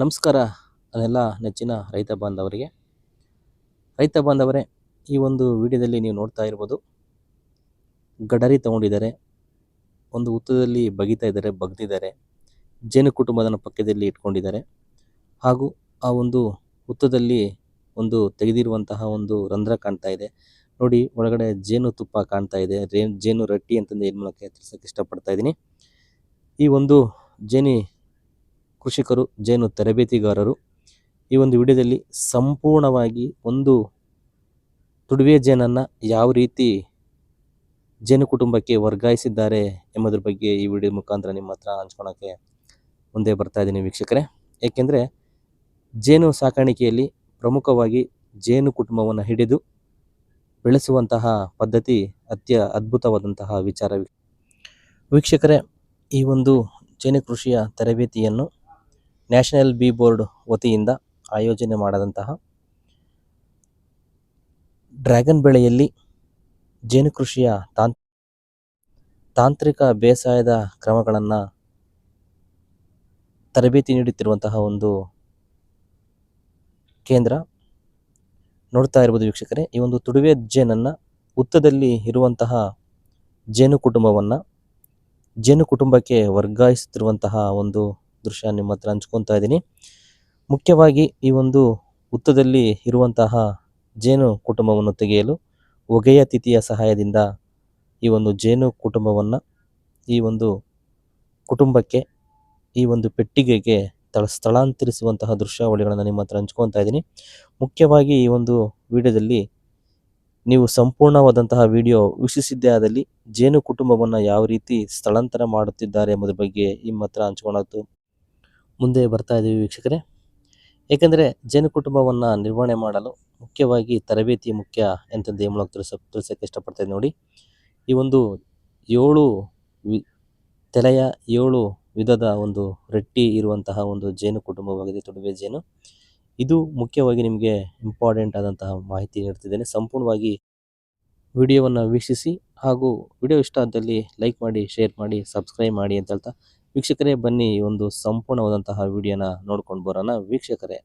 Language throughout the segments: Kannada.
ನಮಸ್ಕಾರ. ಅದೆಲ್ಲ ನೆಚ್ಚಿನ ರೈತ ಬಾಂಧವರಿಗೆ. ರೈತ ಬಾಂಧವರೇ, ಈ ಒಂದು ವಿಡಿಯೋದಲ್ಲಿ ನೀವು ನೋಡ್ತಾ ಇರ್ಬೋದು, ಗಡರಿ ತಗೊಂಡಿದ್ದಾರೆ, ಒಂದು ಹುತ್ತದಲ್ಲಿ ಬಗಿತಾ ಇದ್ದಾರೆ, ಬಗ್ದಿದ್ದಾರೆ, ಜೇನು ಕುಟುಂಬದನ ಪಕ್ಕದಲ್ಲಿ ಇಟ್ಕೊಂಡಿದ್ದಾರೆ, ಹಾಗೂ ಆ ಒಂದು ಹುತ್ತದಲ್ಲಿ ಒಂದು ತೆಗೆದಿರುವಂತಹ ಒಂದು ರಂಧ್ರ ಕಾಣ್ತಾ ಇದೆ. ನೋಡಿ, ಒಳಗಡೆ ಜೇನು ತುಪ್ಪ ಕಾಣ್ತಾ ಇದೆ ಜೇನು ರಟ್ಟಿ ಅಂತಂದು ಏನು ಮೂಲಕ ತಿಳಿಸೋಕೆ ಇಷ್ಟಪಡ್ತಾ ಇದ್ದೀನಿ. ಈ ಒಂದು ಜೇನಿ ಕೃಷಿಕರು, ಜೇನು ತರಬೇತಿಗಾರರು, ಈ ಒಂದು ವಿಡಿಯೋದಲ್ಲಿ ಸಂಪೂರ್ಣವಾಗಿ ಒಂದು ತುಡುವೆ ಜೇನನ್ನು ಯಾವ ರೀತಿ ಜೇನು ಕುಟುಂಬಕ್ಕೆ ವರ್ಗಾಯಿಸಿದ್ದಾರೆ ಎಂಬುದ್ರ ಬಗ್ಗೆ ಈ ವಿಡಿಯೋ ಮುಖಾಂತರ ನಿಮ್ಮ ಹತ್ರ ಹಂಚ್ಕೊಳಕ್ಕೆ ಮುಂದೆ ಬರ್ತಾ ಇದ್ದೀನಿ ವೀಕ್ಷಕರೇ. ಏಕೆಂದರೆ ಜೇನು ಸಾಕಾಣಿಕೆಯಲ್ಲಿ ಪ್ರಮುಖವಾಗಿ ಜೇನು ಕುಟುಂಬವನ್ನು ಹಿಡಿದು ಬೆಳೆಸುವಂತಹ ಪದ್ಧತಿ ಅತ್ಯ ಅದ್ಭುತವಾದಂತಹ ವಿಚಾರ ವೀಕ್ಷಕರೇ, ಈ ಒಂದು ಜೇನು ಕೃಷಿಯ ತರಬೇತಿಯನ್ನು ನ್ಯಾಷನಲ್ ಬಿ ಬೋರ್ಡ್ ವತಿಯಿಂದ ಆಯೋಜನೆ ಮಾಡದಂತಹ ಡ್ರ್ಯಾಗನ್ ಬೆಳೆಯಲ್ಲಿ ಜೇನು ಕೃಷಿಯ ತಾಂತ್, ತಾಂತ್ರಿಕ ಬೇಸಾಯದ ಕ್ರಮಗಳನ್ನು ತರಬೇತಿ ನೀಡುತ್ತಿರುವಂತಹ ಒಂದು ಕೇಂದ್ರ ನೋಡ್ತಾ ಇರ್ಬೋದು ವೀಕ್ಷಕರೇ. ಈ ಒಂದು ತುಡುವೆ ಜೇನನ್ನು ಉತ್ತದಲ್ಲಿ ಇರುವಂತಹ ಜೇನು ಕುಟುಂಬವನ್ನು ಜೇನು ಕುಟುಂಬಕ್ಕೆ ವರ್ಗಾಯಿಸುತ್ತಿರುವಂತಹ ಒಂದು ದೃಶ್ಯ ನಿಮ್ಮ ಹತ್ರ ಹಂಚ್ಕೊತಾ ಇದ್ದೀನಿ. ಮುಖ್ಯವಾಗಿ ಈ ಒಂದು ಹುತ್ತದಲ್ಲಿ ಇರುವಂತಹ ಜೇನು ಕುಟುಂಬವನ್ನು ತೆಗೆಯಲು ಒಗೆಯ ತಿಥಿಯ ಸಹಾಯದಿಂದ ಈ ಒಂದು ಜೇನು ಕುಟುಂಬವನ್ನು ಈ ಒಂದು ಕುಟುಂಬಕ್ಕೆ, ಈ ಒಂದು ಪೆಟ್ಟಿಗೆಗೆ ತಳ, ಸ್ಥಳಾಂತರಿಸುವಂತಹ ದೃಶ್ಯಾವಳಿಗಳನ್ನು ನಿಮ್ಮ ಹತ್ರ ಹಂಚ್ಕೊತಾ ಇದ್ದೀನಿ. ಮುಖ್ಯವಾಗಿ ಈ ಒಂದು ವಿಡಿಯೋದಲ್ಲಿ ನೀವು ಸಂಪೂರ್ಣವಾದಂತಹ ವಿಡಿಯೋ ವೀಕ್ಷಿಸಿದ್ದೇ ಆದಲ್ಲಿ ಜೇನು ಕುಟುಂಬವನ್ನು ಯಾವ ರೀತಿ ಸ್ಥಳಾಂತರ ಮಾಡುತ್ತಿದ್ದಾರೆ ಎಂಬುದರ ಬಗ್ಗೆ ನಿಮ್ಮ ಹತ್ರ ಹಂಚ್ಕೊಳತ್ತು ಮುಂದೆ ಬರ್ತಾ ಇದ್ದೀವಿ ವೀಕ್ಷಕರೇ. ಏಕೆಂದರೆ ಜೇನು ಕುಟುಂಬವನ್ನು ನಿರ್ವಹಣೆ ಮಾಡಲು ಮುಖ್ಯವಾಗಿ ತರಬೇತಿ ಮುಖ್ಯ ಎಂತಂದು ಈ ಮೂಲಕ ತಿಳಿಸ, ತಿಳಿಸೋಕ್ಕೆ ಇಷ್ಟಪಡ್ತಾಯಿದ್ದೆ ನೋಡಿ. ಈ ಒಂದು ಏಳು ವಿ, ತೆಲೆಯ ಏಳು ವಿಧದ ಒಂದು ರೆಟ್ಟಿ ಇರುವಂತಹ ಒಂದು ಜೇನು ಕುಟುಂಬವಾಗಿದೆ ತೊಡುವೆ ಜೇನು. ಇದು ಮುಖ್ಯವಾಗಿ ನಿಮಗೆ ಇಂಪಾರ್ಟೆಂಟ್ ಆದಂತಹ ಮಾಹಿತಿ ನೀಡ್ತಿದ್ದೇನೆ. ಸಂಪೂರ್ಣವಾಗಿ ವಿಡಿಯೋವನ್ನು ವೀಕ್ಷಿಸಿ ಹಾಗೂ ವಿಡಿಯೋ ಇಷ್ಟ ಆದಲ್ಲಿ ಲೈಕ್ ಮಾಡಿ, ಶೇರ್ ಮಾಡಿ, ಸಬ್ಸ್ಕ್ರೈಬ್ ಮಾಡಿ ಅಂತ ಹೇಳ್ತಾ ವೀಕ್ಷಕರೇ, ಬನ್ನಿ ಈ ಒಂದು ಸಂಪೂರ್ಣವಾದಂತಹ ವಿಡಿಯೋನ ನೋಡ್ಕೊಂಡು ಬರೋಣ ವೀಕ್ಷಕರೇ.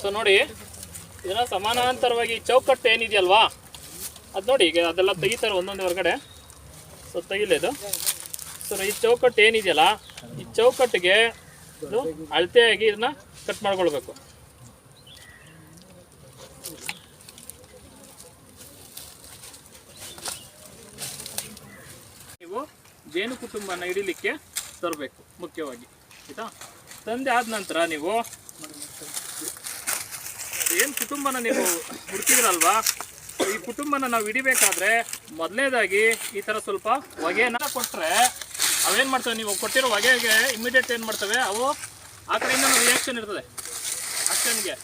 ಸೊ ನೋಡಿ, ಇದನ್ನ ಸಮಾನಾಂತರವಾಗಿ ಚೌಕಟ್ಟು ಏನಿದೆಯಲ್ವಾ? ಅದು ನೋಡಿ, ಈಗ ಅದೆಲ್ಲ ತೆಗಿತಾರೆ ಒಂದೊಂದು ಹೊರಗಡೆ. ಸೊ ತೆಗಿಲ್ಲ ಇದು. ಸೊ ಈ ಚೌಕಟ್ಟು ಏನಿದೆಯಲ್ಲ, ಈ ಚೌಕಟ್ಟಿಗೆ ಅಳತೆಯಾಗಿ ಇದನ್ನ ಕಟ್ ಮಾಡ್ಕೊಳ್ಬೇಕು ನೀವು ಜೇನು ಕುಟುಂಬನ ಹಿಡಿಲಿಕ್ಕೆ ತರಬೇಕು, ಮುಖ್ಯವಾಗಿ. ಆಯಿತಾ? ತಂದೆ ಆದ ನಂತರ ನೀವು ಏನು ಕುಟುಂಬನ ನೀವು ಹುಡುಕಿದ್ರಲ್ವಾ? ಈ ಕುಟುಂಬನ ನಾವು ಹಿಡಿಬೇಕಾದ್ರೆ ಮೊದಲನೇದಾಗಿ ಈ ಥರ ಸ್ವಲ್ಪ ಹೊಗೆನ ಕೊಟ್ಟರೆ ಅವೇನು ಮಾಡ್ತವೆ ನೀವು? ಕೊಟ್ಟಿರೋ ಹೊಗೆಗೆ ಇಮಿಡಿಯೇಟ್ ಏನು ಮಾಡ್ತವೆ? ಅವು ಆ ಕಡೆಯಿಂದ ರಿಯಾಕ್ಷನ್ ಇರ್ತದೆ. ಆಕ್ಷನ್ಗೆ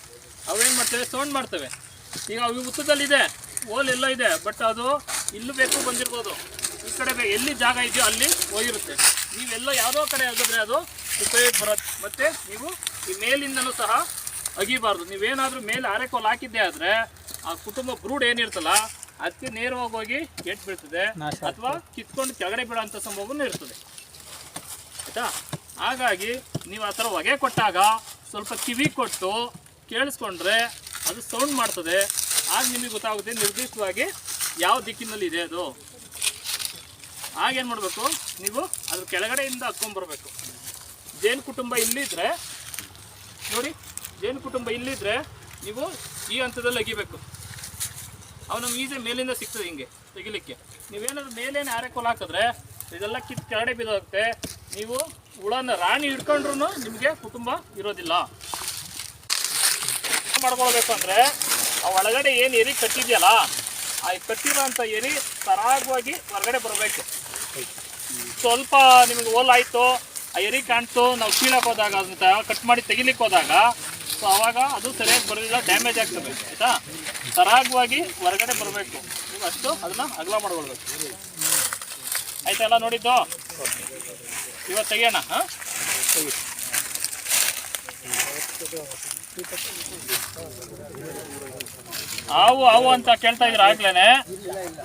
ಅವೇನು ಮಾಡ್ತವೆ? ಸೌಂಡ್ ಮಾಡ್ತವೆ. ಈಗ ಅವು ಉತ್ತದಲ್ಲಿದೆ ಓಲ್ ಎಲ್ಲ ಇದೆ ಬಟ್ ಅದು ಇಲ್ಲೂ ಬೇಕು ಬಂದಿರ್ಬೋದು. ಈ ಕಡೆ ಎಲ್ಲಿ ಜಾಗ ಇದೆಯೋ ಅಲ್ಲಿ ಹೋಗಿರುತ್ತೆ. ನೀವೆಲ್ಲ ಯಾವುದೋ ಕಡೆ ಆಗಿದ್ರೆ ಅದು ಉಪಯೋಗ ಬರುತ್ತೆ. ಮತ್ತು ನೀವು ಈ ಮೇಲಿಂದನೂ ಸಹ ಅಗಿಬಾರ್ದು. ನೀವೇನಾದರೂ ಮೇಲೆ ಆರೆಕೋಲ್ ಹಾಕಿದ್ದೆ ಆದ್ರೆ ಆ ಕುಟುಂಬ ಬ್ರೂಡ್ ಏನಿರ್ತಲ್ಲ ಅದಕ್ಕೆ ನೇರವಾಗಿ ಹೋಗಿ ಎಟ್ ಬೀಳ್ತದೆ ಅಥವಾ ಕಿತ್ಕೊಂಡು ಕೆಳಗಡೆ ಬೀಳೋಂಥ ಸಂಭವನೂ ಇರ್ತದೆ. ಆಯ್ತಾ? ಹಾಗಾಗಿ ನೀವು ಆ ಥರ ಹೊಗೆ ಕೊಟ್ಟಾಗ ಸ್ವಲ್ಪ ಕಿವಿ ಕೊಟ್ಟು ಕೇಳಿಸ್ಕೊಂಡ್ರೆ ಅದು ಸೌಂಡ್ ಮಾಡ್ತದೆ. ಆಗ ನಿಮಗೆ ಗೊತ್ತಾಗುತ್ತೆ ನಿರ್ದಿಷ್ಟವಾಗಿ ಯಾವ ದಿಕ್ಕಿನಲ್ಲಿ ಇದೆ ಅದು. ಆಗೇನು ಮಾಡಬೇಕು? ನೀವು ಅದ್ರ ಕೆಳಗಡೆಯಿಂದ ಹಕ್ಕೊಂಬರ್ಬೇಕು. ಜೇನು ಕುಟುಂಬ ಇಲ್ಲಿದ್ರೆ, ನೋಡಿ, ಜೇನು ಕುಟುಂಬ ಇಲ್ಲಿದ್ರೆ ನೀವು ಈ ಹಂತದಲ್ಲಿ ಅಗಿಬೇಕು ಅವು ನಮ್ಗೆ ಈಸಿ ಮೇಲಿಂದ ಸಿಗ್ತದೆ ಹಿಂಗೆ, ತೆಗಿಲಿಕ್ಕೆ. ನೀವೇನಾದ್ರು ಆರೆ ಕೊಲ ಹಾಕಿದ್ರೆ, ಇದೆಲ್ಲ ಕಿತ್ತು ಕೆಳಗಡೆ ಬಿದ್ದೋಗುತ್ತೆ ನೀವು ಹುಳನ ರಾಣಿ ಹಿಡ್ಕೊಂಡ್ರು ನಿಮಗೆ ಕುಟುಂಬ ಇರೋದಿಲ್ಲ. ಮಾಡ್ಕೊಳ್ಬೇಕು ಅಂದ್ರೆ, ಆ ಒಳಗಡೆ ಏನು ಎರಿ ಕಟ್ಟಿದೆಯಲ್ಲ, ಆ ಕಟ್ಟಿರೋಂಥ ಎರಿ ಸರಾಗವಾಗಿ ಹೊರಗಡೆ ಬರಬೇಕು. ಸ್ವಲ್ಪ ನಿಮಗೆ ಓಲ್ ಆ ಎರಿ ಕಾಣ್ತು, ನಾವು ಕೀಳಕ್ಕೆ ಹೋದಾಗ ಅದನ್ನ ಕಟ್ ಮಾಡಿ ತೆಗಿಲಿಕ್ಕೆ ಹೋದಾಗ ಸೊ ಅವಾಗ ಅದು ಸರಿಯಾಗಿ ಬರೋದಿಲ್ಲ ಡ್ಯಾಮೇಜ್ ಆಗ್ತದೆ, ಆಯಿತಾ? ಸರಾಗವಾಗಿ ಹೊರಗಡೆ ಬರಬೇಕು. ನೀವು ಅಷ್ಟು ಅದನ್ನ ಅಗಲ ಮಾಡ್ಕೊಳ್ಬೇಕು. ಆಯ್ತಾ ನೋಡಿದ್ದು? ಇವತ್ತು ತೆಗಿಯೋಣ, ಹಾಂ? ಹಾವು ಹಾವು ಅಂತ ಕೇಳ್ತಾ ಇದ್ರ ಆಗ್ಲೇನೆ?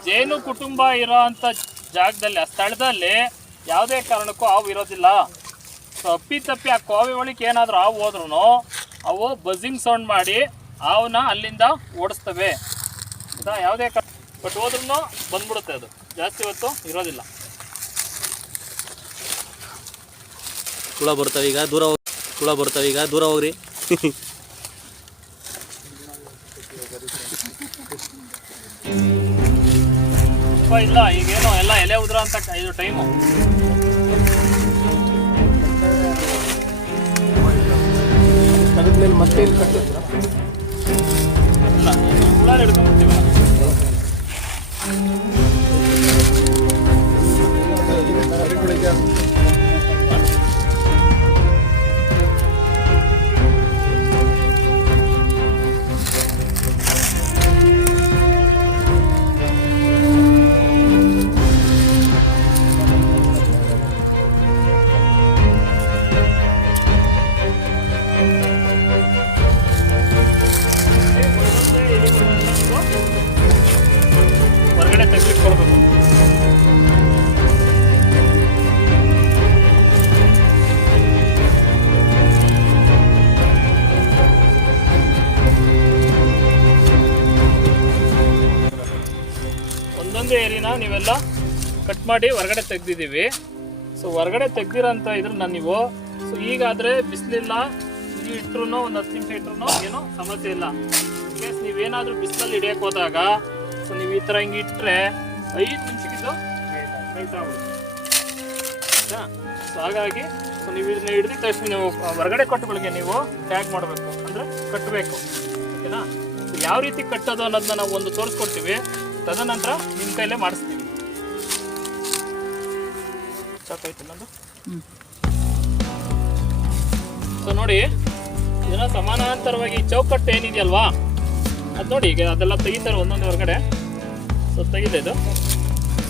ಜೇನು ಕುಟುಂಬ ಇರೋ ಅಂತ ಜಾಗದಲ್ಲಿ, ಆ ಸ್ಥಳದಲ್ಲಿ ಯಾವುದೇ ಕಾರಣಕ್ಕೂ ಹಾವು ಇರೋದಿಲ್ಲ. ಸೊ ಅಪ್ಪಿ ತಪ್ಪಿ ಆ ಕೋವಿ ಒಳಗೆ ಏನಾದರೂ ಹಾವು ಹೋದ್ರೂ ಅವು ಬಝಿಂಗ್ ಸೌಂಡ್ ಮಾಡಿ ಹಾವನ್ನ ಅಲ್ಲಿಂದ ಓಡಿಸ್ತವೆ. ಆಯಿತಾ ಯಾವುದೇ ಬಟ್ ಹೋದ್ರೂ ಬಂದ್ಬಿಡುತ್ತೆ ಅದು. ಜಾಸ್ತಿ ಹೊತ್ತು ಇರೋದಿಲ್ಲ. ಹುಳ ಬರ್ತಾವೆ ಈಗ, ದೂರ ಹೋಗಿ ಹುಳ ಬರ್ತಾವೆ ಈಗ, ದೂರ ಹೋಗ್ರಿ. ಇಲ್ಲ ಈಗೇನು ಎಲ್ಲ ಎಲೆ ಉದ್ರ ಅಂತ ಇದು ಟೈಮು ತೆಗೆದ್ಮೇಲೆ ಮತ್ತೆ ಇಲ್ಲಿ ಕಟ್ಟಿದ್ರ ಇಲ್ಲ ಹುಳ ಹಿಡ್ಕೊಂಡ್ಬಿಡ್ತೀವಲ್ಲ ನೀವೆಲ್ಲ ಕಟ್ ಮಾಡಿ ಹೊರಗಡೆ ತೆಗ್ದಿದ್ದೀವಿ. ಸೊ ಹೊರಗಡೆ ತೆಗ್ದಿರೋಂಥ ನಾನು ನೀವು ಸೊ ಈಗಾದರೆ ಬಿಸಿಲಿಲ್ಲ ನೀವು ಇಟ್ರು ಒಂದು ಹತ್ತು ನಿಮಿಷ ಇಟ್ರು ಏನೂ ಸಮಸ್ಯೆ ಇಲ್ಲ. ಕೇಸ್ ನೀವೇನಾದರೂ ಬಿಸಿಲಲ್ಲಿ ಹಿಡಿಯಕ್ಕೆ ಹೋದಾಗ ಸೊ ನೀವು ಈ ಥರ ಹಿಂಗೆ ಇಟ್ಟರೆ ಐದು ನಿಮಿಷಕ್ಕಿದ್ದು ಆಗ್ಬೋದು ಸೊ ಹಾಗಾಗಿ ಸೊ ನೀವು ಇದನ್ನ ಹಿಡಿದ ತಕ್ಷಣ ನೀವು ಹೊರಗಡೆ ಕೊಟ್ಟುಗಳಿಗೆ ನೀವು ಟ್ಯಾಗ್ ಮಾಡಬೇಕು. ಅಂದರೆ ಕಟ್ಟಬೇಕು ಓಕೆನಾ ಯಾವ ರೀತಿ ಕಟ್ಟೋದು ಅನ್ನೋದನ್ನ ನಾವು ಒಂದು ತೋರಿಸ್ಕೊಡ್ತೀವಿ. ತದನಂತರ ನಿಮ್ಮ ಕೈಲೇ ಮಾಡಿಸ್ತೀವಿ. ಸಾಕಾಯ್ತು ನಂದು ಸೊ ನೋಡಿ ಇದನ್ನ ಸಮಾನಾಂತರವಾಗಿ ಚೌಕಟ್ಟು ಏನಿದೆಯಲ್ವಾ? ಅದು ನೋಡಿ ಈಗ ಅದೆಲ್ಲ ತೆಗಿತಾರೆ ಒಂದೊಂದು ಹೊರಗಡೆ. ಸೊ ತೆಗಿದೆ ಇದು.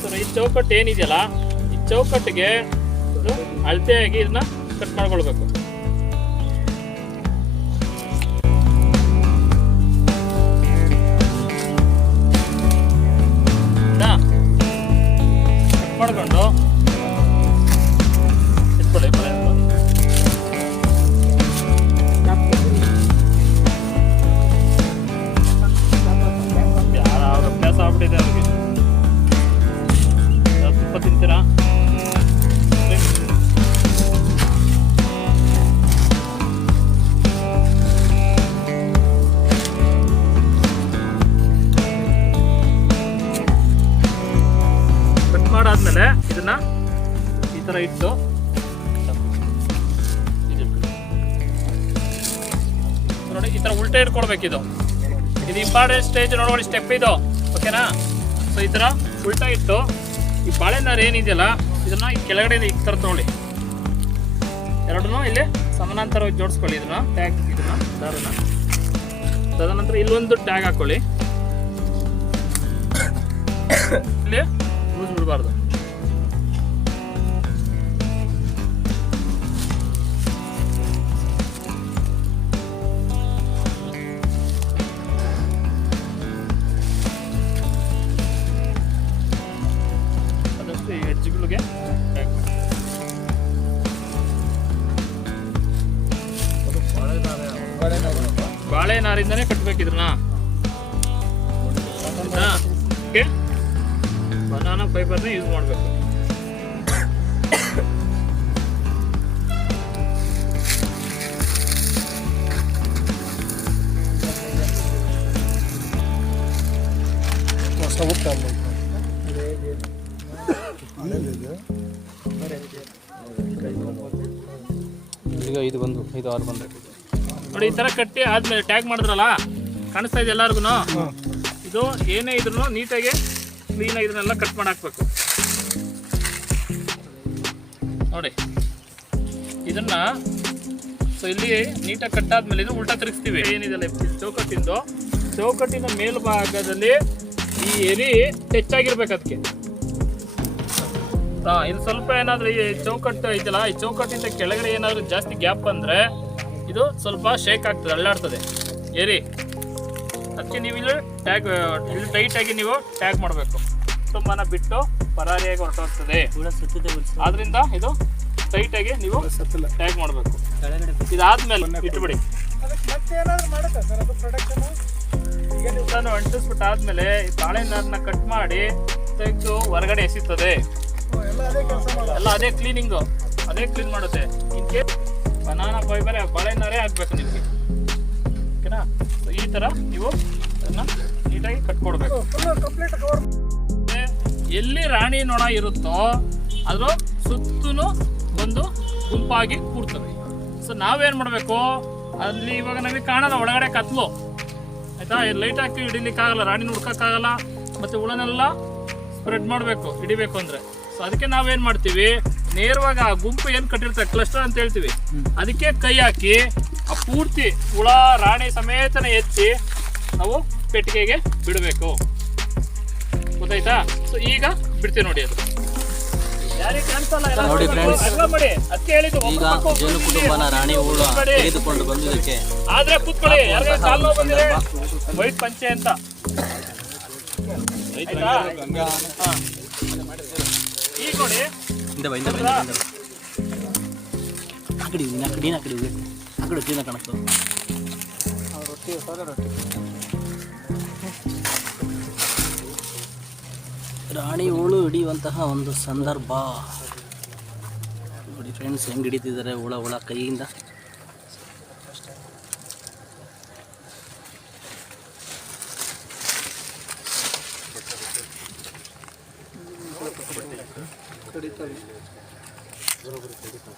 ಸೊ ಈ ಚೌಕಟ್ಟು ಏನಿದೆಯಲ್ಲ ಈ ಚೌಕಟ್ಟಿಗೆ ಇದು ಅಳತೆಯಾಗಿ ಇದನ್ನ ಕಟ್ ಮಾಡ್ಕೊಳ್ಬೇಕು. ಇದು ಸ್ಟೇಜ್ ನೋಡ್ಕೊಳ್ಳಿ ಸ್ಟೆಪ್ ಇದು. ಓಕೆನಾ ಸೊ ಈ ಥರ ಉಲ್ಟಾ ಇತ್ತು. ಈ ಬಾಳೆನಾರು ಏನಿದೆಯಲ್ಲ, ಇದನ್ನ ಈ ಕೆಳಗಡೆ ಈ ಥರ ತೊಗೊಳ್ಳಿ. ಎರಡನ್ನೂ ಇಲ್ಲಿ ಸಮಾನಾಂತರವಾಗಿ ಜೋಡಿಸ್ಕೊಳ್ಳಿ ಇದನ್ನ ಟ್ಯಾಗ್ ಇದನ್ನ ದಾರನ ತದನಂತರ ಇಲ್ಲೊಂದು ಟ್ಯಾಗ್ ಹಾಕೊಳ್ಳಿ. ಇಲ್ಲಿ ಲೂಸ್ ಬಿಡಬಾರ್ದು. ಬಾಳೆ ನಾರಿಂದನೇ ಕಟ್ಬೇಕಿದ್ರ ಬನಾನಾ ಫೈಬರ್ನ ಯೂಸ್ ಮಾಡಬೇಕು. ಈಗ ಐದು ಬಂದು ಐದು ಆರು ಬಂದು ನೋಡಿ, ಈ ಥರ ಕಟ್ಟಿ ಆದ್ಮೇಲೆ ಟ್ಯಾಗ್ ಮಾಡಿದ್ರಲ್ಲ, ಕಾಣಿಸ್ತಾ ಇದೆ ಎಲ್ಲಾರ್ಗು ಇದು ಏನೇ ಇದ್ರು ನೀಟಾಗಿ ಕ್ಲೀನಾಗಿ ಇದನ್ನೆಲ್ಲ ಕಟ್ ಮಾಡಿ ಹಾಕ್ಬೇಕು ನೋಡಿ, ಇದನ್ನ ಸೊ ಇಲ್ಲಿ ನೀಟಾಗಿ ಕಟ್ಟಾದ್ಮೇಲೆ ಇದು ಉಲ್ಟಾ ತಿರುಗಿಸ್ತೀವಿ. ಏನಿದೆಲ್ಲ ಚೌಕಟ್ಟಿಂದು. ಚೌಕಟ್ಟಿನ ಮೇಲ್ಭಾಗದಲ್ಲಿ ಈ ಎರಿ ಟಚ್ ಆಗಿರ್ಬೇಕು ಅದಕ್ಕೆ ಹಾ ಇದು ಸ್ವಲ್ಪ ಏನಾದ್ರೂ ಈ ಚೌಕಟ್ಟು ಐತಲ್ಲ, ಈ ಚೌಕಟ್ಟಿಂದ ಕೆಳಗಡೆ ಏನಾದ್ರೂ ಜಾಸ್ತಿ ಗ್ಯಾಪ್ ಬಂದ್ರೆ ಇದು ಸ್ವಲ್ಪ ಶೇಕ್ ಆಗ್ತದೆ ಅಳ್ಳಾಡ್ತದೆ ಏರಿ? ಅದಕ್ಕೆ ನೀವು ಇಲ್ಲಿ ಟ್ಯಾಗ್ ಇಲ್ಲಿ ಟೈಟಾಗಿ ಆಗಿ ನೀವು ಟ್ಯಾಗ್ ಮಾಡಬೇಕು. ಕುಟುಂಬನ ಬಿಟ್ಟು ಪರಾರಿಯಾಗಿ ಹೊರಟೋಗ್ತದೆ. ಆದ್ರಿಂದ ಇದು ಟೈಟಾಗಿ ನೀವು ಟ್ಯಾಗ್ ಮಾಡಬೇಕು. ಇದಾದ್ಮೇಲೆ ಇಟ್ಬಿಡಿ. ಅಂಟಿಸ್ಬಿಟ್ಟು ಆದ್ಮೇಲೆ ಈ ಬಾಳೆನಾರನ್ನ ಕಟ್ ಮಾಡಿ ತೆಗೆದು ಹೊರಗಡೆ ಎಸಿತದೆ ಎಲ್ಲ ಅದೇ ಕ್ಲೀನಿಂಗು ಅದೇ ಕ್ಲೀನ್ ಮಾಡುತ್ತೆ. ಇನ್ ಕೇಸ್ ಬನಾನಾ ಫೈಬರ್ ಬಾಳೆನಾರೇ ಹಾಕ್ಬೇಕು ನಿಮಗೆ. ಓಕೆನಾ? ಸೊ ಈ ಥರ ನೀವು ಅದನ್ನ ನೀಟಾಗಿ ಕಟ್ಕೊಡ್ಬೇಕು ಎಲ್ಲಿ ರಾಣಿ ನೊಣ ಇರುತ್ತೋ ಅದರ ಸುತ್ತೂ ಬಂದು ಗುಂಪಾಗಿ ಕೂರ್ತವೆ ಸೊ ನಾವೇನು ಮಾಡಬೇಕು? ಅಲ್ಲಿ ಇವಾಗ ನಮಗೆ ಕಾಣಲ್ಲ, ಒಳಗಡೆ ಕತ್ಲು. ಆಯಿತಾ? ಲೈಟ್ ಹಾಕಿ ಹಿಡಿಲಿಕ್ಕಾಗಲ್ಲ, ರಾಣಿ ಹುಡ್ಕೋಕ್ಕಾಗಲ್ಲ ಮತ್ತು ಹುಳನೆಲ್ಲ ಸ್ಪ್ರೆಡ್ ಮಾಡಬೇಕು, ಹಿಡಿಬೇಕು ಅಂದರೆ. ಸೊ ಅದಕ್ಕೆ ನಾವೇನು ಮಾಡ್ತೀವಿ? ನೇರವಾಗಿ ಆ ಗುಂಪು ಏನು ಕಟ್ಟಿರ್ತಾರೆ ಕ್ಲಸ್ಟರ್ ಅಂತ ಹೇಳ್ತೀವಿ. ಅದಕ್ಕೆ ಕೈ ಹಾಕಿ ಆ ಪೂರ್ತಿ ಹುಳ ರಾಣಿ ಸಮೇತನ ಎತ್ತಿ ನಾವು ಪೆಟ್ಟಿಗೆಗೆ ಬಿಡಬೇಕು. ಗೊತ್ತಾಯ್ತಾ? ಸೊ ಈಗ ಬಿಡ್ತೀವಿ ನೋಡಿ ಅದು. ನೋಡಿ ಹೇಳಿದ್ದು ಈಗ ಜೇನು ಕುಟುಂಬನ ರಾಣಿ ಹುಳ. ತೆಗೆದುಕೊಂಡು ಬಂದಿದ್ದಕ್ಕೆ ಆದ್ರೆ ಕೂತ್ಕೊಳ್ಳಿ ಕಾಲ್ ಬಂದಿದೆ. ವೈಟ್ ಪಂಚೆ ಅಂತ. ಈಗ ನೋಡಿ ಹಿಂದೆ ಬಾ, ಹಿಂದೆ ಬಾ. ಆ ಕಡೆ ಕ್ಲೀನಾಗಿ ಕಾಣಿಸ್ತು. ರಾಣಿ ಹುಳು ಹಿಡಿಯುವಂತಹ ಒಂದು ಸಂದರ್ಭ. ನೋಡಿ ಫ್ರೆಂಡ್ಸ್ ಹೆಂಗೆ ಹಿಡಿತಿದ್ದಾರೆ ಹುಳ ಹುಳ ಕೈಯಿಂದ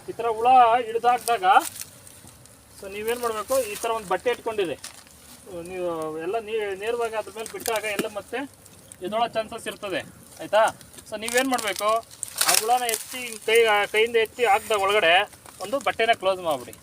ಈ ತರ ಹುಳ ಹಿಡಿದಾಕ್ದಾಗ ಸೊ ನೀವೇನು ಮಾಡಬೇಕು? ಈ ಥರ ಒಂದು ಬಟ್ಟೆ ಇಟ್ಕೊಂಡಿದೆ ನೀವು ಎಲ್ಲ ನೇರವಾಗಿ ಅದ್ರ ಮೇಲೆ ಬಿಟ್ಟಾಗ ಎಲ್ಲ ಮತ್ತೆ ಎದೊಳ ಚಾನ್ಸಸ್ ಇರ್ತದೆ. ಆಯಿತಾ? ಸೊ ನೀವೇನು ಮಾಡಬೇಕು? ಆ ಹುಳನ ಎತ್ತಿ ಕೈ, ಕೈಯಿಂದ ಎತ್ತಿ ಹಾಕ್ದಾಗ ಒಳಗಡೆ ಒಂದು ಬಟ್ಟೆನ ಕ್ಲೋಸ್ ಮಾಡ್ಬಿಡಿ.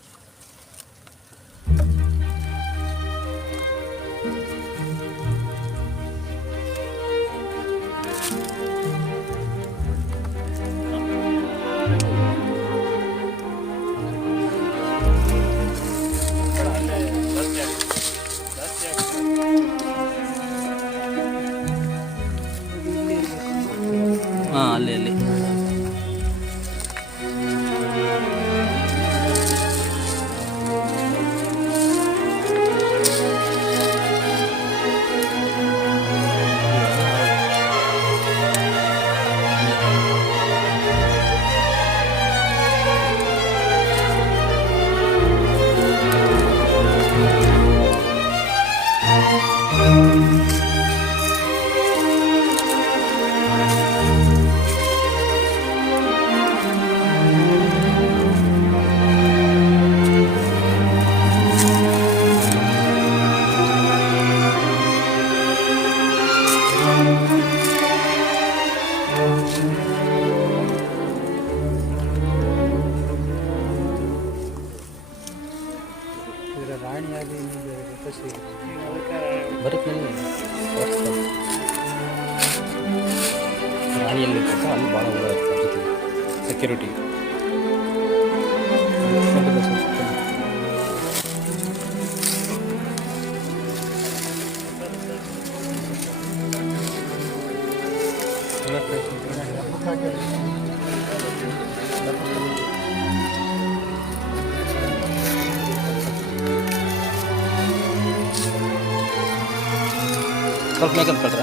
ಸ್ವಲ್ಪ ಮೇಕಪ್ ಕಳ್ರ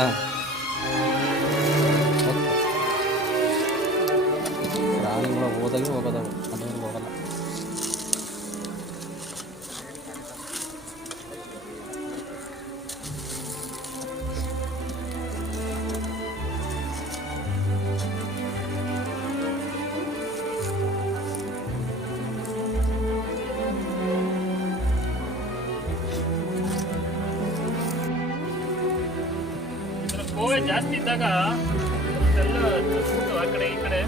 ಇದ್ರ ಕೋವೆ ಜಾಸ್ತಿ ಇದ್ದಾಗ ಎಲ್ಲ ಆ ಕಡೆ ಈ ಕಡೆ.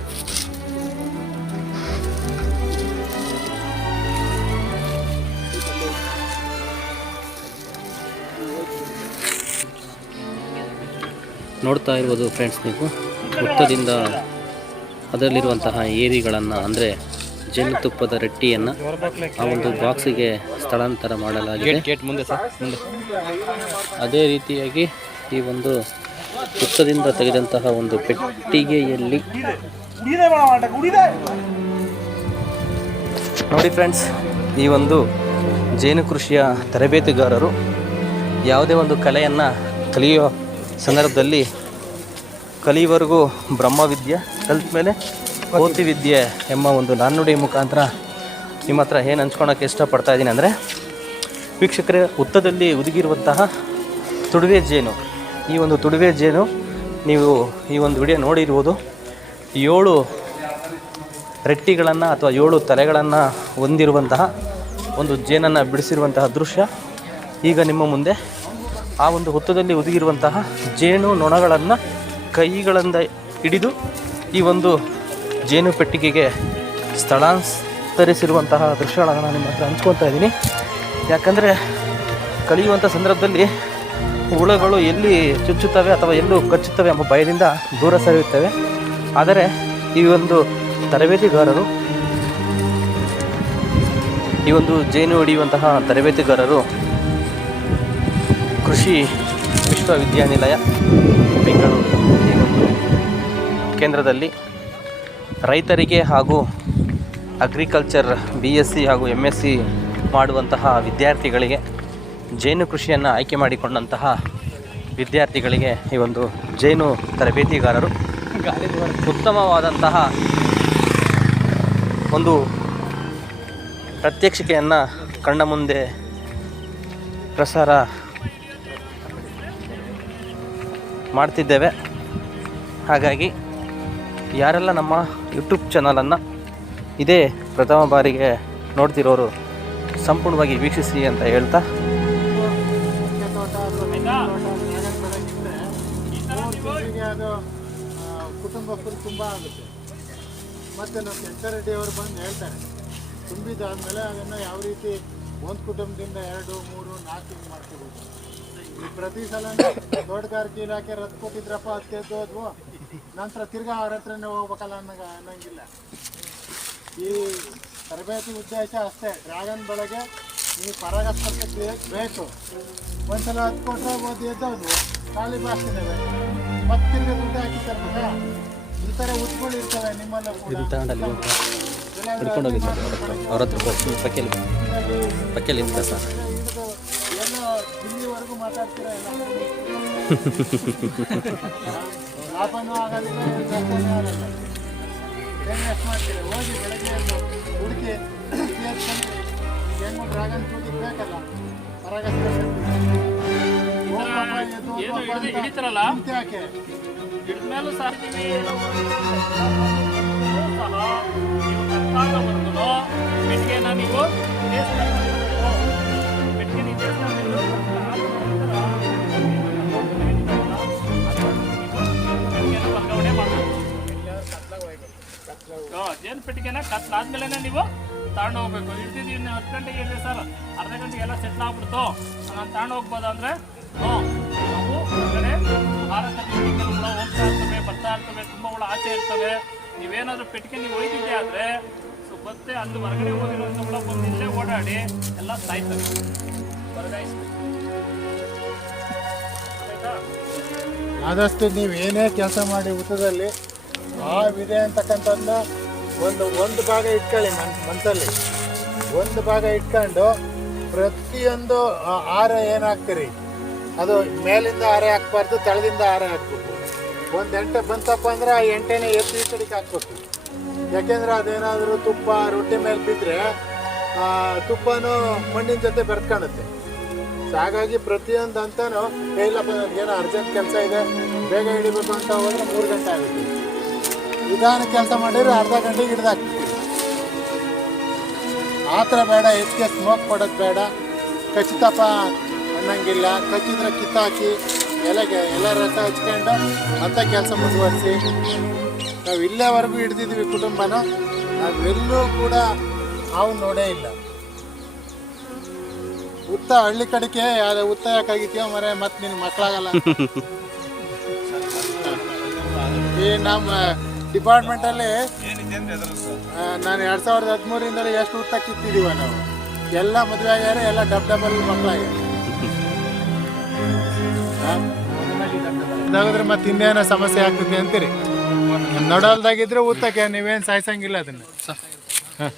ನೋಡ್ತಾ ಇರ್ಬೋದು ಫ್ರೆಂಡ್ಸ್ ನೀವು. ಹುತ್ತದಿಂದ ಅದರಲ್ಲಿರುವಂತಹ ಏರಿಗಳನ್ನು ಅಂದರೆ ಜೇನುತುಪ್ಪದ ರೊಟ್ಟಿಯನ್ನು ಆ ಒಂದು ಬಾಕ್ಸಿಗೆ ಸ್ಥಳಾಂತರ ಮಾಡಲಾಗಿದೆ. ಅದೇ ರೀತಿಯಾಗಿ ಈ ಒಂದು ಹುತ್ತದಿಂದ ತೆಗೆದಂತಹ ಒಂದು ಪೆಟ್ಟಿಗೆಯಲ್ಲಿ. ನೋಡಿ ಫ್ರೆಂಡ್ಸ್ ಈ ಒಂದು ಜೇನು ಕೃಷಿಯ ತರಬೇತುಗಾರರು ಯಾವುದೇ ಒಂದು ಕಲೆಯನ್ನು ಕಲಿಯೋ ಸಂದರ್ಭದಲ್ಲಿ ಕಲಿಯುವರೆಗೂ ಬ್ರಹ್ಮವಿದ್ಯೆ ಕಲಿತ ಮೇಲೆ ಕೋತಿ ವಿದ್ಯೆ ಎಂಬ ಒಂದು ನಾಣ್ಣುಡಿ ಮುಖಾಂತರ ನಿಮ್ಮ ಹತ್ರ ಏನು ಹಂಚ್ಕೊಳಕ್ಕೆ ಇಷ್ಟಪಡ್ತಾ ಇದ್ದೀನಿ ಅಂದರೆ, ವೀಕ್ಷಕರೇ ಹುತ್ತದಲ್ಲಿ ಹುದುಗಿರುವಂತಹ ತುಡುವೆ ಜೇನು. ಈ ಒಂದು ತುಡುವೆ ಜೇನು ನೀವು ಈ ಒಂದು ವಿಡಿಯೋ ನೋಡಿರ್ಬೋದು. ಏಳು ರೆಟ್ಟಿಗಳನ್ನು ಅಥವಾ ಏಳು ತಲೆಗಳನ್ನು ಹೊಂದಿರುವಂತಹ ಒಂದು ಜೇನನ್ನು ಬಿಡಿಸಿರುವಂತಹ ದೃಶ್ಯ. ಈಗ ನಿಮ್ಮ ಮುಂದೆ ಆ ಒಂದು ಹುತ್ತದಲ್ಲಿ ಒದಗಿರುವಂತಹ ಜೇನು ನೊಣಗಳನ್ನು ಕೈಗಳಿಂದ ಹಿಡಿದು ಈ ಒಂದು ಜೇನು ಪೆಟ್ಟಿಗೆಗೆ ಸ್ಥಳಾಂತರಿಸಿರುವಂತಹ ದೃಶ್ಯಗಳನ್ನು ನಾನು ನಿಮ್ಮ ಹತ್ರ ಹಂಚ್ಕೊತಾ ಇದ್ದೀನಿ. ಯಾಕಂದರೆ ಕಲಿಯುವಂಥ ಸಂದರ್ಭದಲ್ಲಿ ಹುಳುಗಳು ಎಲ್ಲಿ ಚುಚ್ಚುತ್ತವೆ ಅಥವಾ ಎಲ್ಲೂ ಕಚ್ಚುತ್ತವೆ ಎಂಬ ಭಯದಿಂದ ದೂರ ಸರಿಯುತ್ತವೆ. ಆದರೆ ಈ ಒಂದು ತರಬೇತಿಗಾರರು, ಈ ಒಂದು ಜೇನು ಹೊಡೆಯುವಂತಹ ತರಬೇತಿಗಾರರು ಕೃಷಿ ವಿಶ್ವವಿದ್ಯಾನಿಲಯ ಬೆಂಗಳೂರು ಕೇಂದ್ರದಲ್ಲಿ ರೈತರಿಗೆ ಹಾಗೂ ಅಗ್ರಿಕಲ್ಚರ್, ಬಿ ಎಸ್ ಸಿ ಹಾಗೂ ಎಂ ಎಸ್ ಸಿ ಮಾಡುವಂತಹ ವಿದ್ಯಾರ್ಥಿಗಳಿಗೆ ಜೇನು ಕೃಷಿಯನ್ನು ಆಯ್ಕೆ ಮಾಡಿಕೊಂಡಂತಹ ವಿದ್ಯಾರ್ಥಿಗಳಿಗೆ ಈ ಒಂದು ಜೇನು ತರಬೇತಿಗಾರರು ಉತ್ತಮವಾದಂತಹ ಒಂದು ಪ್ರತ್ಯಕ್ಷಿಕೆಯನ್ನು ಕಣ್ಣ ಮುಂದೆ ಪ್ರಸಾರ ಮಾಡ್ತಿದ್ದೇವೆ. ಹಾಗಾಗಿ ಯಾರೆಲ್ಲ ನಮ್ಮ ಯೂಟ್ಯೂಬ್ ಚಾನಲನ್ನು ಇದೇ ಪ್ರಥಮ ಬಾರಿಗೆ ನೋಡ್ತಿರೋರು ಸಂಪೂರ್ಣವಾಗಿ ವೀಕ್ಷಿಸಿ ಅಂತ ಹೇಳ್ತಾ ಹೀಗೆ ಅದು ಕುಟುಂಬಕ್ಕೂ ತುಂಬ ಆಗುತ್ತೆ. ಮತ್ತು ನಮ್ಮ ಶಂಕರರೆಡ್ಡಿ ಅವರು ಬಂದು ಹೇಳ್ತಾರೆ, ತುಂಬಿದಾದಮೇಲೆ ಅದನ್ನು ಯಾವ ರೀತಿ ಒಂದು ಕುಟುಂಬದಿಂದ ಎರಡು, ಮೂರು, ನಾಲ್ಕು ಹಿಂಗೆ ಮಾಡ್ಕೋಬೋದು ಈ ಪ್ರತಿ ಸಲ ತೋಟಗಾರಿಕೆ ಇಲಾಖೆ ರದ್ದು ಕೊಟ್ಟಿದ್ರಪ್ಪ ಹತ್ತು ಹೋದ್ವು. ನಂತರ ತಿರ್ಗಾ ಅವ್ರ ಹತ್ರನೇ ಹೋಗ್ಬೇಕಲ್ಲ ಅನ್ನಂಗ, ಅನ್ನಂಗಿಲ್ಲ. ಈ ತರಬೇತಿ ಉದ್ದೇಶ ಅಷ್ಟೇ, ಡ್ರ್ಯಾಗನ್ ಬೆಳಗ್ಗೆ ನೀವು ಪರಾಗಸ್ಪರ್ಶ ಕ್ರಿಯೆಗೆ ಬೇಕು. ಒಂದ್ಸಲ ಹತ್ತು ಕೊಟ್ಟರೆ ಓದಿ ಎದ್ದವ್ರು ಖಾಲಿ ಬಾಕ್ಸಿದ್ದಾವೆ ಮತ್ತೆ ದುಡ್ಡು ಹಾಕಿ ತರ್ಬೇಕಾ? ಈ ಥರ ಉತ್ಗಳು ಇರ್ತವೆ ನಿಮ್ಮಲ್ಲೂ ಕೂಡ. ಇದನ್ನ ತಗೊಂಡಲ್ಲಿ ಇಲ್ಲಾಂದ್ರೆ ಹಿಡ್ಕೊಂಡು ಅವ್ರ ಹತ್ರ ಅವ್ರ ಹತ್ರ ಹೋಗಿ. ಪಕ್ಕೇಲಿ ಪಕ್ಕೇಲಿ ನಿಂತ ಸರ್. ಎಲ್ಲೋ ದಿಲ್ಲಿವರೆಗೂ ಮಾತಾಡ್ತೀರಾ ಲಾಭನೂ ಆಗೋದಿಲ್ಲ ಎಷ್ಟು ಮಾಡ್ತೀರಿ? ಹೋಗಿ ಬೆಳಗ್ಗೆ ಹುಡುಕಿ ಸೇರ್ಕೊಂಡು ಹೆಂಗು ಡ್ರ್ಯಾಗನ್ ಫ್ರೂಟಿಗೆ ಬೇಕಲ್ಲ? ಏನು ಹಿಡಿದು ಹಿಡಿತಾರಲ್ಲ? ಹಿಡಿದ್ಮೇಲೂ ಸಹ ನೀವು ಸಹ ನೀವು ಟೇಸ್ಟ್ ವರ್ಗಾವಣೆ ಮಾಡ್ಬೇಕು. ಜೇನು ಪೆಟ್ಟಿಗೆನ? ಕತ್ಲಾದ್ಮೇಲೆ ನೀವು ತಗೊಂಡು ಹೋಗ್ಬೇಕು. ಇಡ್ತಿದ್ದೀವಿ ಹತ್ತು ಗಂಟೆಗೆ ಇದೆ ಸರ್. ಅರ್ಧ ಗಂಟೆಗೆ ಎಲ್ಲ ಸೆಟ್ಲ್ ಆಗ್ಬಿಡ್ತು. ನಾನು ತಗೊಂಡು ಹೋಗ್ಬೋದಂದ್ರೆ ಇರ್ತವೆ ತುಂಬ ಹುಳ ಆಚೆ ಇರ್ತವೆ. ನೀವೇನಾದರೂ ಪೆಟ್ಟಿಗೆ ನೀವು ಒಯ್ದಿದ್ದೆ ಆದರೆ, ಸೊ ಮತ್ತೆ ಅಲ್ಲಿ ಹೊರಗಡೆ ಹೋಗಿರೋಂಥ ಹುಳ ಬಂದು ಇಲ್ಲೇ ಓಡಾಡಿ ಎಲ್ಲ ಸಾಯ್ತವೆ ಆದಷ್ಟು ನೀವು ಏನೇ ಕೆಲಸ ಮಾಡಿ ಊಟದಲ್ಲಿ ಹಾವಿದೆ ಅಂತಕ್ಕಂಥದ್ದನ್ನ ಒಂದು ಒಂದು ಭಾಗ ಇಟ್ಕೊಳ್ಳಿ ಮನ್ ಮನಸ್ಸಲ್ಲಿ ಒಂದು ಭಾಗ ಇಟ್ಕೊಂಡು ಪ್ರತಿಯೊಂದು ಆಹಾರ ಏನಾಗ್ತೀರಿ? ಅದು ಮೇಲಿಂದ ಆರೆ ಹಾಕ್ಬಾರ್ದು ತಳದಿಂದ ಆರೆ ಹಾಕ್ಬೇಕು. ಒಂದು ಎಂಟೆ ಬಂತಪ್ಪ ಅಂದರೆ ಆ ಎಂಟೆನೇ ಎತ್ತಿ ಈ ಕಡೆಗೆ ಹಾಕ್ಬೇಕು. ಯಾಕೆಂದ್ರೆ ಅದೇನಾದರೂ ತುಪ್ಪ ರೊಟ್ಟಿ ಮೇಲೆ ಬಿದ್ದರೆ ತುಪ್ಪನೂ ಮಣ್ಣಿನ ಜೊತೆ ಬೆರ್ತ್ಕೊಳ್ಳುತ್ತೆ ಸೊ ಹಾಗಾಗಿ ಪ್ರತಿಯೊಂದು ಅಂತಾನು "ಏ, ಇಲ್ಲಪ್ಪ ನನಗೆ ಏನೋ ಅರ್ಜೆಂಟ್ ಕೆಲಸ ಇದೆ ಬೇಗ ಹಿಡಿಬೇಕು ಅಂತ ಹೋದರೆ ಮೂರು ಗಂಟೆ ಆಗುತ್ತೆ. ನಿಧಾನ ಕೆಲಸ ಮಾಡಿದ್ರೆ ಅರ್ಧ ಗಂಟೆಗೆ ಹಿಡ್ದಾಕ್ತೀವಿ ಆ ಥರ ಬೇಡ ಹೆಚ್ಚಿಗೆ ಸ್ಮೋಕ್ ಕೊಡೋದು ಬೇಡ. ಖಚಿತಪ್ಪ ಅನ್ನಂಗಿಲ್ಲ. ಕಚ್ಚಿದ್ರೆ ಕಿತ್ತಾಕಿ, ಎಲೆಗೆ ಎಲ್ಲ ರಥ ಹಚ್ಕೊಂಡು ಅಂತ ಕೆಲಸ ಮುಂದುವರಿಸಿ. ನಾವು ಇಲ್ಲೇವರೆಗೂ ಹಿಡ್ದಿದ್ವಿ ಕುಟುಂಬನ. ನಾವೆಲ್ಲೂ ಕೂಡ ಹಾವು ನೋಡೇ ಇಲ್ಲ. ಉತ್ತ ಹಳ್ಳಿ ಕಡೆಗೆ ಯಾರು ಉತ್ತ ಯಾಕಾಗಿತ್ಯೋ ಮರೆ, ಮತ್ತೆ ನಿನ್ನ ಮಕ್ಕಳಾಗಲ್ಲ ಈ ನಮ್ಮ ಡಿಪಾರ್ಟ್ಮೆಂಟಲ್ಲಿ ನಾನು ಎರಡು ಸಾವಿರದ ಹದಿಮೂರಿಂದಲೇ ಎಷ್ಟು ಉತ್ತ ಕಿತ್ತಿದೀವ ನಾವು. ಎಲ್ಲ ಮದುವೆ ಆಗ್ಯಾರ, ಎಲ್ಲ ಡಬ್ ಡಬಲ್ ಮಕ್ಕಳಾಗ್ಯಾರ ಇದಾಗಿದ್ರೆ ಮತ್ತೆ ಇನ್ನೇನೋ ಸಮಸ್ಯೆ ಆಗ್ತದೆ ಅಂತೀರಿ? ನೋಡಲ್ದಾಗಿದ್ರೆ ಊತಕ್ಕೆ ನೀವೇನು ಸಾಯ್ಸಂಗಿಲ್ಲ ಅದನ್ನ. ಹಾಂ.